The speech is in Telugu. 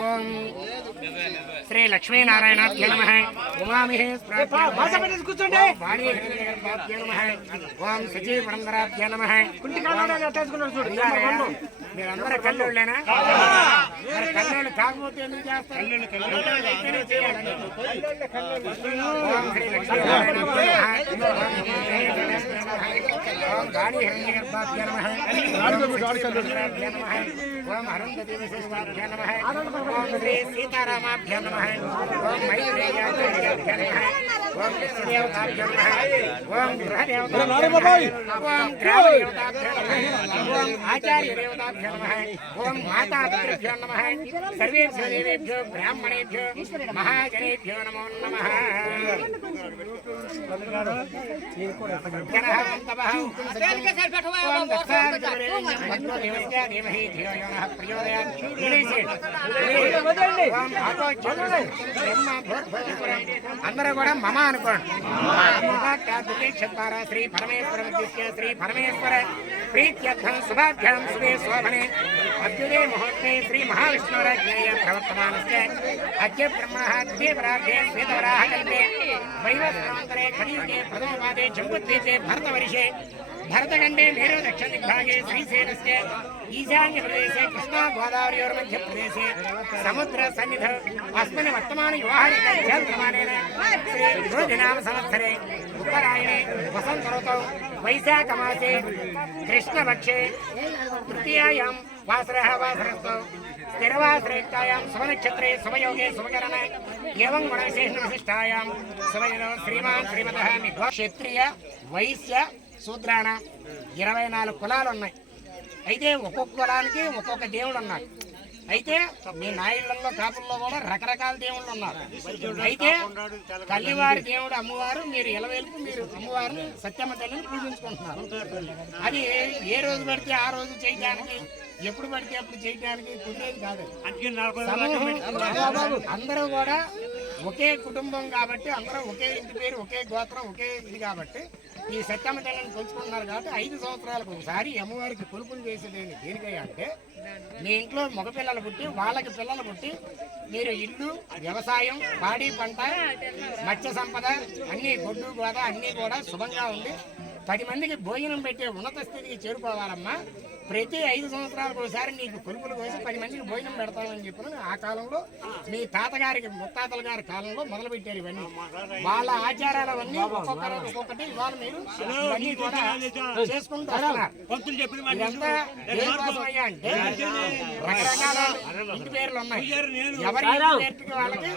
ఓం శ్రీ లక్ష్మీనారాయణాభ్యో నమః ఉమామహేశ్వరాభ్యో నమః ఓం సజీవనందరాభ్యో నమః. మీరందరూ కల్లోళ్ళేనా? కల్లోళ్ళు కాకపోతే ఎందుకు చేస్తారు? ఓం శ్రీ లక్ష్మీనారాయణాభ్యో ఓం గాడి హిరణ్యగర్భాభ్యో నమః ఓం అరుంధతి విశిష్టాభ్యో నమః ఓం శ్రీ సీతారామాభ్యో నమః ఓం మయూరేయాభ్యో నమః ఓం కృష్ణదేవతాభ్యో నమః ఓం గృహదేవతాభ్యో నమః ఓం గ్రామదేవతాభ్యో నమః ఓం ఆచార్యదేవతాభ్యో నమః ఓం మాతాపితృభ్యో నమః సర్వేభ్యో దేవేభ్యో బ్రాహ్మణేభ్యో మహాజనేభ్యో నమో నమః. అందరూ కూడా మమ అనుకోండి. ద్వారా శ్రీ పరమేశ్వర శ్రీ పరమేశ్వర ప్రీత్యర్థం శుభాభ్యాం శుభే శోభనే అద్యుదే ముహూర్తే శ్రీ మహావిష్ణురాజ్ఞేయ ప్రవర్తమానస్య అద్య బ్రహ్మణః ద్వితీయ పరార్ధే శ్వేతవరాహ కల్పే వైవస్వనాంతరే కలియుగే ప్రథమపాదే జంబుద్వీపే భరతవర్షే भरतखंडे मेरु दक्षिण दिग्भागे श्रीशैलस्य ईशान्य प्रदेशे कृष्णा गोदावरी मध्य प्रदेशे समुद्र सन्निध अस्मिन् वर्तमान विवाहप्रमाणेन श्री विरोधिनाम संवत्सरे उत्तरायणे वसंत ऋतौ वैशाख मासे कृष्णपक्षे तृतीयायां वासरः वासरस्तौ स्थिरवासरेक्तायां शुभनक्षत्रे शुभयोगे शुभकरणे एवं गुणविशेषविशिष्टायां शुभयोगे श्रीमान् श्रीमतः क्षत्रिय वैश्य శూద్రాణ 24 కులాలు ఉన్నాయి. అయితే ఒక్కొక్క కులానికి ఒక్కొక్క దేవుడు ఉన్నాడు. అయితే మీ నాయుళ్ళల్లో కాపుల్లో కూడా రకరకాల దేవుళ్ళు ఉన్నారు. అయితే తల్లివారి దేవుడు అమ్మవారు, మీరు ఇలవేలుపు మీరు అమ్మవారిని సత్యమ్మ తల్లిని పూజించుకుంటున్నారు. అది ఏ రోజు పడితే ఆ రోజు చేయడానికి, ఎప్పుడు పడితే అప్పుడు చేయడానికి కుదిరేది కాదు. అందరూ కూడా ఒకే కుటుంబం కాబట్టి, అందరూ ఒకే ఇంటి పేరు, ఒకే గోత్రం, ఒకే ఇది కాబట్టి ఈ సత్యమ్మ తల్లిని కొలుచుకుంటున్నారు. కాబట్టి 5 సంవత్సరాలకు ఒకసారి అమ్మవారికి కొలుపులు చేసేది దేనికయ్యా అంటే, మీ ఇంట్లో మగపిల్లలు పుట్టి వాళ్ళకి పిల్లలు పుట్టి మీరు ఇల్లు, వ్యవసాయం, పాడి పంట, మత్స్య సంపద అన్నీ గొడ్డు గోద అన్నీ కూడా శుభంగా ఉండి 10 మందికి భోజనం పెట్టే ఉన్నత స్థితికి చేరుకోవాలమ్మా. ప్రతి 5 సంవత్సరాలకు ఒకసారి నీకు కొలుపులు కోసి 10 మందికి భోజనం పెడతామని చెప్పిన ఆ కాలంలో మీ తాతగారికి ముత్తాతల గారి కాలంలో మొదలుపెట్టారు. ఇవన్నీ వాళ్ళ ఆచారాలు అవన్నీ ఒక్కొక్కటి ఇవాళ మీరు ఇవన్నీ కూడా చేసుకుంటూ వస్తున్నారు. ఇదంతా దేనికోసమయ్యా అంటే రకరకాల ఇంటి పేర్లు ఉన్నాయి. ఎవరి ఇంటి పేరుకి వాళ్ళకి